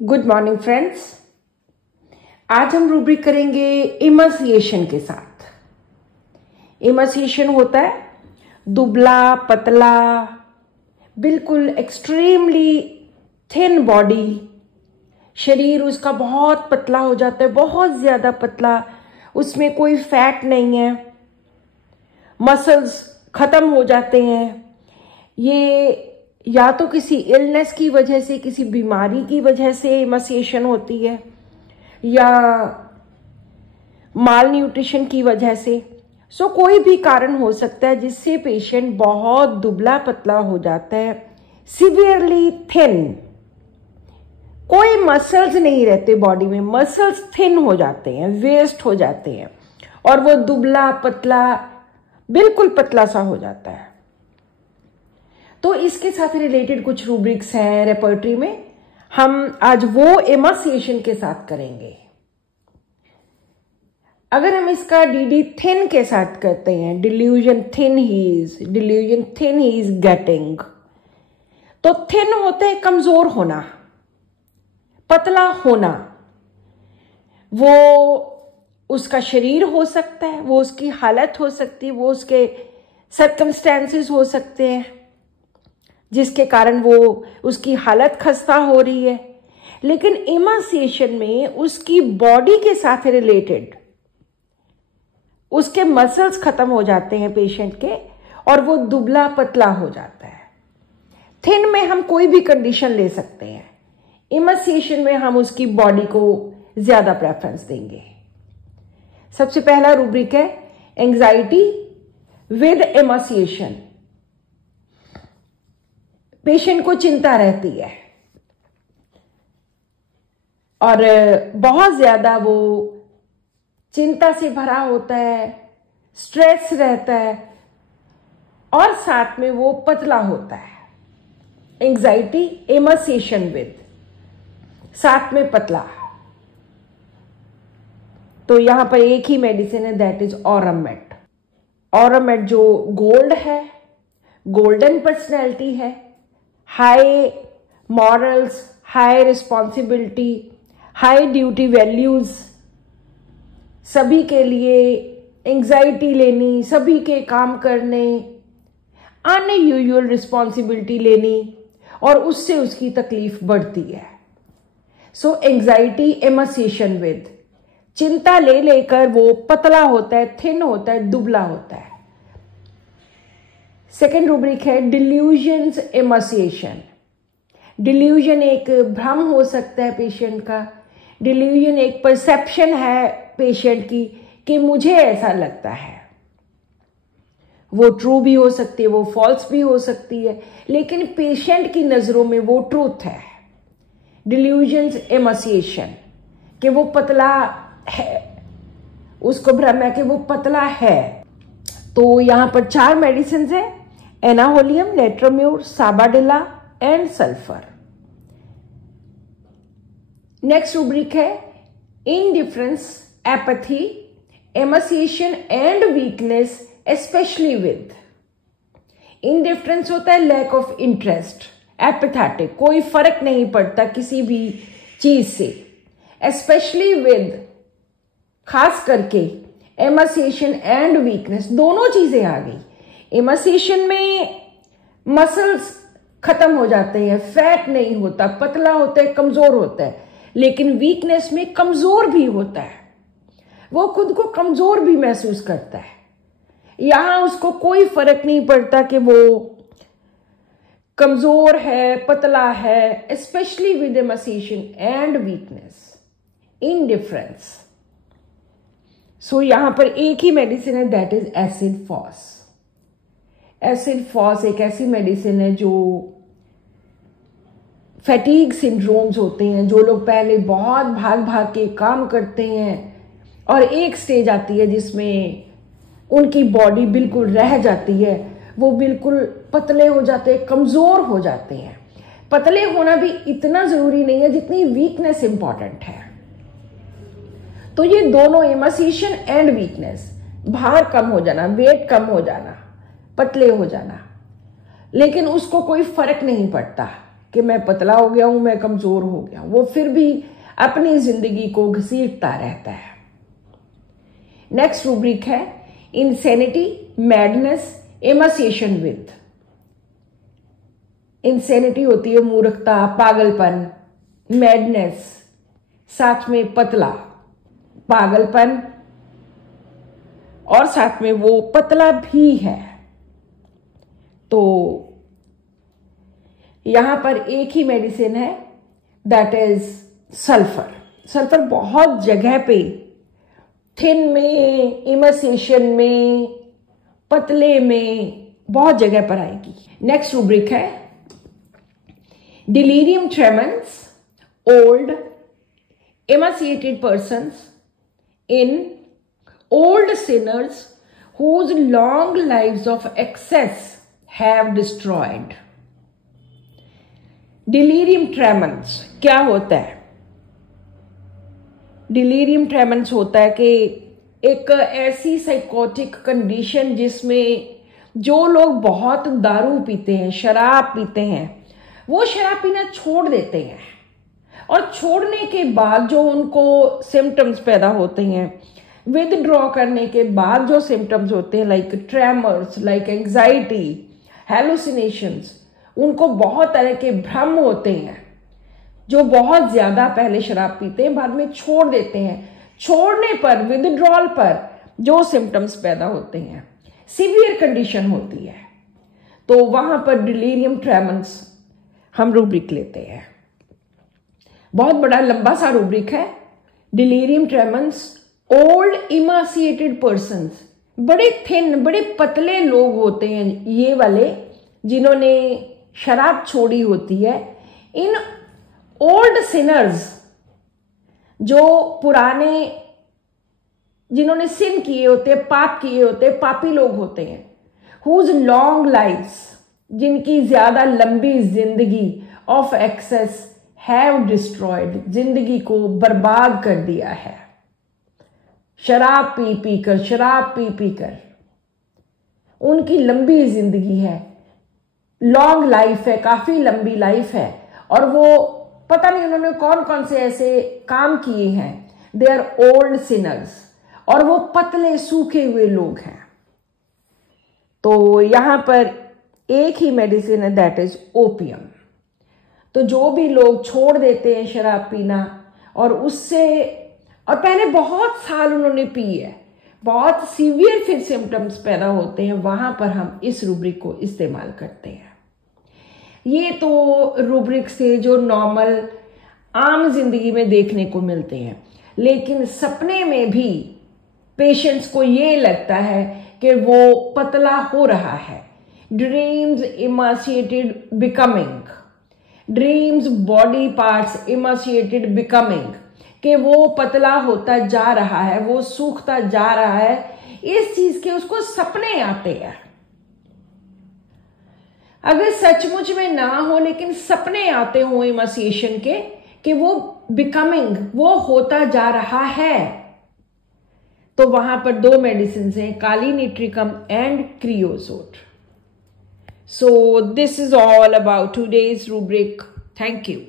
Good morning friends. आज हम rubric करेंगे इमसिएशन के साथ। इमसिएशन होता है दुबला पतला, बिल्कुल एक्सट्रीमली थिन बॉडी, शरीर उसका बहुत पतला हो जाता है, बहुत ज्यादा पतला, उसमें कोई फैट नहीं है, मसल्स खत्म हो जाते हैं। ये या तो किसी इलनेस की वजह से, किसी बीमारी की वजह से इमसिएशन होती है, या माल न्यूट्रिशन की वजह से। कोई भी कारण हो सकता है जिससे पेशेंट बहुत दुबला पतला हो जाता है, सिवियरली थिन, कोई मसल्स नहीं रहते बॉडी में, मसल्स थिन हो जाते हैं, वेस्ट हो जाते हैं और वो दुबला पतला, बिल्कुल पतला सा हो जाता है। तो इसके साथ रिलेटेड कुछ रूब्रिक्स हैं रेपर्टरी में, हम आज वो इमसिएशन के साथ करेंगे। अगर हम इसका डीडी थिन के साथ करते हैं, delusion thin he is getting, तो थिन होते हैं कमजोर होना, पतला होना। वो उसका शरीर हो सकता है, वो उसकी हालत हो सकती है, वो उसके सर्कमस्टेंसेस हो सकते हैं जिसके कारण वो उसकी हालत खस्ता हो रही है। लेकिन इमसिएशन में उसकी बॉडी के साथ रिलेटेड उसके मसल्स खत्म हो जाते हैं पेशेंट के, और वो दुबला पतला हो जाता है। थिन में हम कोई भी कंडीशन ले सकते हैं, इमसिएशन में हम उसकी बॉडी को ज्यादा प्रेफरेंस देंगे। सबसे पहला रूब्रिक है एंजाइटी विद इमसिएशन। पेशेंट को चिंता रहती है और बहुत ज्यादा वो चिंता से भरा होता है, स्ट्रेस रहता है और साथ में वो पतला होता है। एंजाइटी, इमसिएशन विद, साथ में पतला। तो यहां पर एक ही मेडिसिन है, दैट इज ऑरमेट। ऑरमेट जो गोल्ड है, गोल्डन पर्सनैलिटी है, high morals, high responsibility, high duty values, सभी के लिए एंजाइटी लेनी, सभी के काम करने, अनयूजुअल रिस्पॉन्सिबिलिटी लेनी, और उससे उसकी तकलीफ बढ़ती है। सो एंजाइटी, इमसिएशन विद, चिंता ले लेकर वो पतला होता है, थिन होता है, दुबला होता है। सेकेंड रूब्रिक है डिल्यूजन्स इमसिएशन। डिल्यूजन एक भ्रम हो सकता है पेशेंट का, डिल्यूजन एक परसेप्शन है पेशेंट की कि मुझे ऐसा लगता है। वो ट्रू भी हो सकती है, वो फॉल्स भी हो सकती है, लेकिन पेशेंट की नजरों में वो ट्रूथ है। डिल्यूजन्स इमसिएशन, कि वो पतला है, उसको भ्रम है कि वो पतला है। तो यहां पर 4 मेडिसिन है, एनाहोलियम, लेट्रोम्यूर, sabadilla and sulphur. Next rubric है indifference, apathy, emaciation and weakness, specially with. Indifference होता है लैक ऑफ इंटरेस्ट, एपैथेटिक, कोई फर्क नहीं पड़ता किसी भी चीज से, स्पेशली विद, खास करके, एमसिएशन एंड वीकनेस, दोनों चीजें आ गई। इमसिएशन में मसल्स खत्म हो जाते हैं, फैट नहीं होता, पतला होता है, कमजोर होता है। लेकिन वीकनेस में कमजोर भी होता है, वो खुद को कमजोर भी महसूस करता है। यहां उसको कोई फर्क नहीं पड़ता कि वो कमजोर है, पतला है, specially with emaciation and weakness, indifference. So यहां पर एक ही मेडिसिन है, that is acid phos. Acid phos एक ऐसी मेडिसिन है जो फैटीग सिंड्रोम्स होते हैं, जो लोग पहले बहुत भाग भाग के काम करते हैं और एक स्टेज आती है जिसमें उनकी बॉडी बिल्कुल रह जाती है, वो बिल्कुल पतले हो जाते हैं, कमजोर हो जाते हैं। पतले होना भी इतना जरूरी नहीं है जितनी वीकनेस इंपॉर्टेंट है। तो ये दोनों, इमसिएशन एंड वीकनेस, भार कम हो जाना, वेट कम हो जाना, पतले हो जाना, लेकिन उसको कोई फर्क नहीं पड़ता कि मैं पतला हो गया हूं, मैं कमजोर हो गया हूं, वो फिर भी अपनी जिंदगी को घसीटता रहता है। नेक्स्ट रूब्रिक है इंसेनिटी, मैडनेस, एमासिएशन विद। इंसेनिटी होती है मूर्खता, पागलपन, मैडनेस साथ में पतला, पागलपन और साथ में वो पतला भी है। तो यहां पर एक ही मेडिसिन है, दैट इज सल्फर। सल्फर बहुत जगह पे, थिन में, इमासिएशन में, पतले में, बहुत जगह पर आएगी। नेक्स्ट रूब्रिक है delirium ट्रेमेंस, old emaciated persons in old sinners whose long lives of excess have destroyed. Delirium tremens क्या होता है? Delirium tremens होता है कि एक ऐसी साइकोटिक कंडीशन जिसमें जो लोग बहुत दारू पीते हैं, शराब पीते हैं, वो शराब पीना छोड़ देते हैं और छोड़ने के बाद जो उनको सिम्टम्स पैदा होते हैं, विदड्रॉ करने के बाद जो सिम्टम्स होते हैं, like tremors, like anxiety, hallucinations, उनको बहुत तरह के भ्रम होते हैं, जो बहुत ज्यादा पहले शराब पीते हैं, बाद में छोड़ देते हैं। छोड़ने पर, विदड्रॉल पर जो सिम्टम्स पैदा होते हैं, सीवियर कंडीशन होती है, तो वहां पर डिलीरियम ट्रेमेंस हम रूब्रिक लेते हैं। बहुत बड़ा लंबा सा रूब्रिक है। डिलीरियम ट्रेमेंस, ओल्ड इमासिएटेड पर्सन्स, बड़े थिन, बड़े पतले लोग होते हैं ये वाले, जिन्होंने शराब छोड़ी होती है। इन ओल्ड सिनर्स, जो पुराने, जिन्होंने सिन किए होते हैं, पाप किए होते हैं, पापी लोग होते हैं। हुज लॉन्ग लाइफ्स, जिनकी ज्यादा लंबी जिंदगी, ऑफ एक्सेस हैव डिस्ट्रॉयड, जिंदगी को बर्बाद कर दिया है। शराब पी पी कर, शराब पी पी कर उनकी लंबी जिंदगी है, लॉन्ग लाइफ है, काफी लंबी लाइफ है, और वो पता नहीं उन्होंने कौन कौन से ऐसे काम किए हैं। दे आर ओल्ड सिनर्स, और वो पतले सूखे हुए लोग हैं। तो यहां पर एक ही मेडिसिन है, दैट इज ओपियम। तो जो भी लोग छोड़ देते हैं शराब पीना, और उससे, और पहले बहुत साल उन्होंने पी है, बहुत सीवियर फिर सिम्टम्स पैदा होते हैं, वहां पर हम इस रूब्रिक को इस्तेमाल करते हैं। ये तो रूब्रिक्स थे जो नॉर्मल आम जिंदगी में देखने को मिलते हैं, लेकिन सपने में भी पेशेंट्स को ये लगता है कि वो पतला हो रहा है। Dreams emaciated becoming, dreams body parts emaciated becoming, कि वो पतला होता जा रहा है, वो सूखता जा रहा है, इस चीज के उसको सपने आते हैं। अगर सचमुच में ना हो, लेकिन सपने आते हो इमासिएशन के, कि वो बिकमिंग, वो होता जा रहा है, तो वहां पर दो मेडिसिन हैं, कालीनिट्रिकम and क्रियोसोट। So this is all about today's rubric. Thank you.